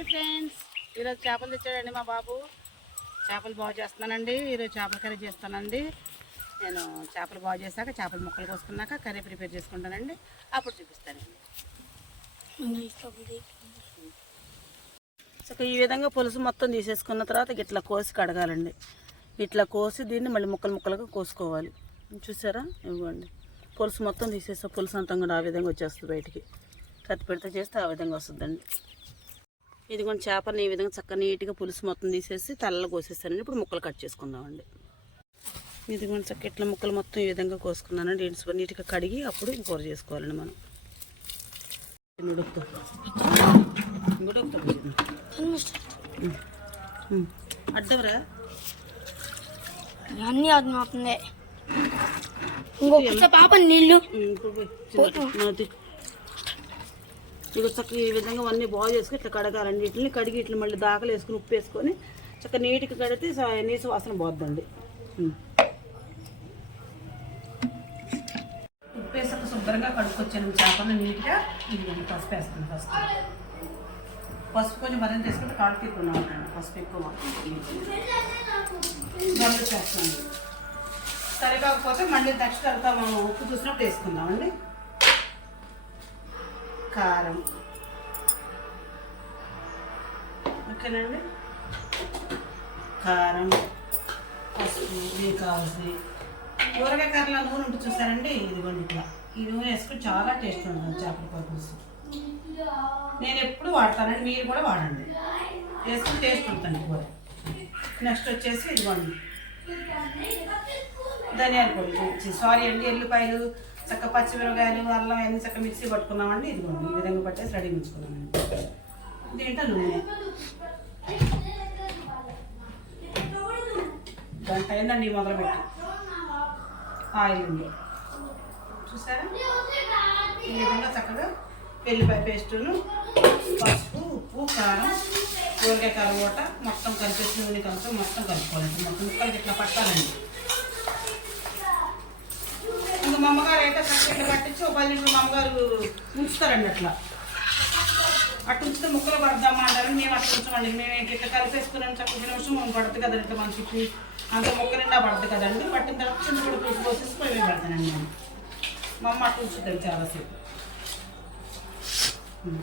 Hi friends, ఈరోజు చేపలు తెచ్చాడండి మా బాబు. చేపలు బాగు చేస్తున్నానండి. ఈరోజు చేపల కర్రీ చేస్తానండి. నేను చేపలు బాగు చేశాక చేపల ముక్కలు కోసుకున్నాక కర్రీ ప్రిపేర్ చేసుకుంటానండి. అప్పుడు చూపిస్తానండి. సో ఈ విధంగా పులుసు మొత్తం తీసేసుకున్న తర్వాత ఇట్లా కోసి కడగాలండి. ఇట్లా కోసి దీన్ని మళ్ళీ ముక్కలు ముక్కలుగా కోసుకోవాలి. చూసారా, ఇవ్వండి పులుసు మొత్తం తీసేస్తా. పులుసు అంతా కూడా ఆ విధంగా వచ్చేస్తుంది బయటికి. కత్తి పెడితే చేస్తే ఆ విధంగా వస్తుందండి. ఇదిగోండి చేపలను ఈ విధంగా చక్కగా నీట్గా పులుసు మొత్తం తీసేసి తలలో కోసేస్తానండి. ఇప్పుడు ముక్కలు కట్ చేసుకుందామండి. ఇదిగోండి చక్క ఇట్లా ముక్కలు మొత్తం ఈ విధంగా కోసుకున్నానండి. నీట్గా కడిగి అప్పుడు కూర చేసుకోవాలండి మనం. అడ్డవరా అన్నీ అర్థమవుతుంది. ఇంకొక పాప నీళ్ళు ఇక చక్కగా ఈ విధంగా అన్నీ బాగు చేసుకుని ఇట్లా కడగాలండి. ఇట్లని కడిగి ఇట్లా మళ్ళీ దాకలు వేసుకుని ఉప్పు వేసుకొని చక్కగా నీట్గా కడిగితే నీసు వాసన పోద్దండి. ఉప్పు వేసాక శుభ్రంగా కడుక్కొచ్చాను చేపలు నీట్గా. ఇది పసుపు వేస్తాను. పసుపు కొంచెం మరింత వేసుకుంటే కాడుకు ఎక్కువ ఉంటాను. పసుపు ఎక్కువ చేస్తాను. సరే కాకపోతే మళ్ళీ నెక్స్ట్ తర్వాత మనం ఉప్పు చూసినప్పుడు వేసుకుందామండి. కారం ఓకేనండి. కారం, పసుపు మీకు కావాల్సి ఊరగాయ కర్రలో నూనె ఉంటుంది చూసారండి. ఇదిగోండి ఇట్లా ఈ నూనె వేసుకుని చాలా టేస్ట్ ఉంటుంది చేపల కూర పులుసు. నేను ఎప్పుడు వాడతానండి, మీరు కూడా వాడండి. వేసుకుని టేస్ట్ ఉంటుంది కూర. నెక్స్ట్ వచ్చేసి ఇదిగోండి ధనియాల పొడి, సారీ అండి ఎల్లిపాయలు, చక్క పచ్చిమిరపకాయలు, అల్లం అన్నీ చక్క మిక్సీ పట్టుకున్నామండి. ఇదిగోండి ఈ విధంగా పట్టేసి రెడీ ఉంచుకున్నామండి. దీంట్లో నూనె గంట అయిందండి మొదలుపెట్టి. ఆయిల్ ఉంది చూసారా. ఈ విధంగా చక్కగా వెల్లిపాయ పేస్టును, పసుపు, ఉప్పు, కారం, ఊరగాయ కరగోట మొత్తం కలిపేసి నూనె కలిపి మొత్తం కలుపుకోవాలండి. మొత్తం ముక్కలకి ఇట్లా పట్టాలండి. ఇంకా మా అమ్మగారు అయితే చక్కగా ఇట్లా పట్టించి ఒక 10 నిమిషాలు మా అమ్మగారు ఉంచుతారండి. అట్లా ఉంచితే ముక్కలు పడదామా అంటారని మేము అట్లా ఉంచమండి. మేము ఇట్లా కలిపేసుకున్నాం చక్కగా నిమిషం మనం పడుతుంది కదండి. ఇట్లా మనకి అంత ముక్క నిండా పడుతుంది కదండి. పట్టిన తర్వాత చింతపొడి పులుసు పోసేసి పొయ్యి పెడతానండి నేను. మా అమ్మ అట్లా ఉంచుతుంది చాలాసేపు.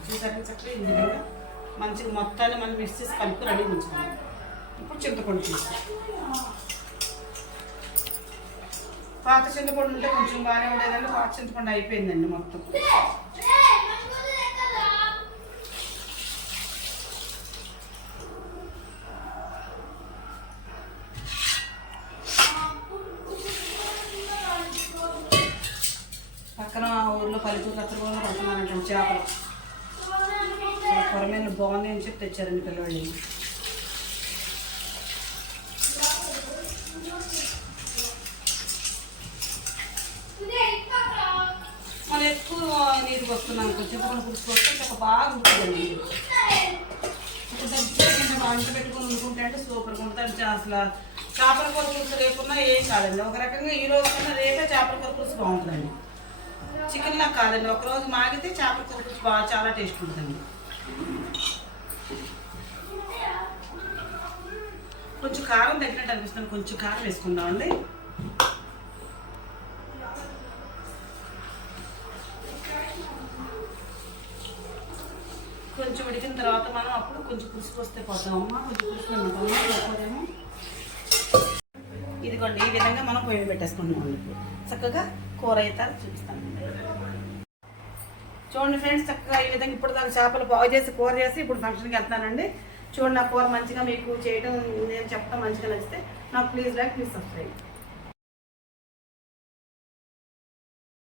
చూసారని చక్కగా ఈ విధంగా మంచిగా మొత్తాన్ని మనం మిక్స్ చేసి కలుపు రెడీ ఉంచుతాం. ఇప్పుడు చింతపండు తీస్తాం. పాత చింతపండు ఉంటే కొంచెం బాగానే ఉండేదండి. పాత చింతపండు అయిపోయిందండి మొత్తం. పక్కన ఊళ్ళో పల్లెటూరు అక్కడ కూడా పడుతున్నానంటే చేపలు కొరమేలు బాగుంది అని చెప్పి తెచ్చారండి పిల్లవాళ్ళు. మనం ఎక్కువ నీరుకి వస్తున్నాం. కొంచెం పులుసు వస్తే ఒక బాగా ఉంటుందండి. ఇప్పుడు దగ్గర వంట పెట్టుకుని వండుకుంటే అంటే సూపర్గా ఉంటుంది. అసలు చేపల కూర పులుసు లేకున్నా ఏం కాదండి. ఒక రకంగా ఈ రోజు కన్నా రేపే చేపల కూర పులుసు బాగుంటుందండి. చికెన్ లా కాదండి. ఒకరోజు మాగితే చేపల కూర పులుసు బాగా చాలా టేస్ట్ ఉంటుందండి. కొంచెం కారం తగ్గినట్టు అనిపిస్తుంది. కొంచెం కారం వేసుకుందామండి. కొంచెం ఉడికిన తర్వాత మనం అప్పుడు కొంచెం పులుసు వస్తే పోతామమ్మా. కొంచెం పులుసు పోతాము. ఇదిగోండి ఈ విధంగా మనం పొయ్యి పెట్టేసుకుంటామండి. చక్కగా కూర అయితే చూపిస్తాను చూడండి ఫ్రెండ్స్. చక్కగా ఈ విధంగా ఇప్పుడు దాని చేపలు బాగు చేసి కూర చేసి ఇప్పుడు ఫంక్షన్కి వెళ్తానండి. చూడండి నా కూర మంచిగా మీకు చేయడం నేను చెప్పడం మంచిగా నచ్చితే నాకు ప్లీజ్ లైక్, ప్లీజ్ సబ్స్క్రైబ్.